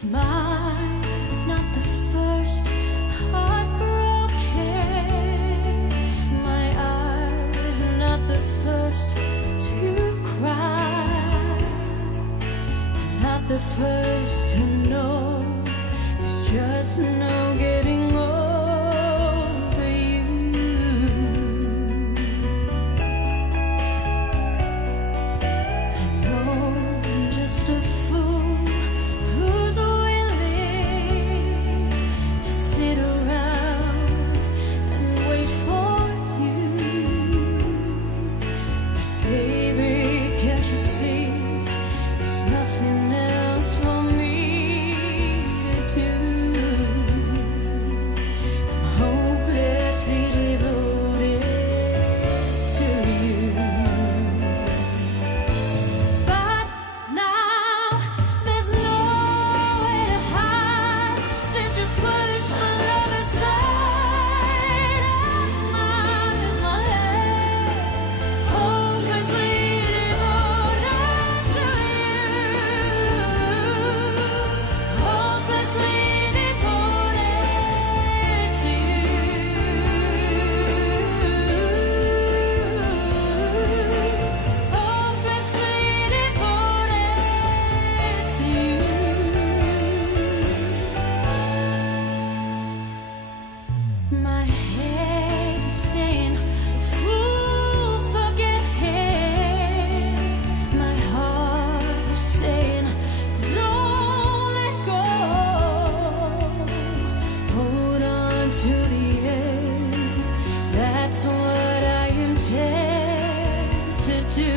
Mine's not the first heartbroken. My eyes are not the first to cry. Not the first to know. There's just no getting over you. I know I'm just a fool who's willing to sit around and wait for you. Baby, can't you see there's nothing else for me to do? I'm hopelessly devoted to you. But now there's nowhere to hide since you pushed my love aside. I'm in my head, hopelessly devoted to you. Hopelessly devoted to you. Hopelessly devoted to you. My head is saying, fool, forget him. My heart is saying, don't let go. Hold on to the end. That's what I intend to do.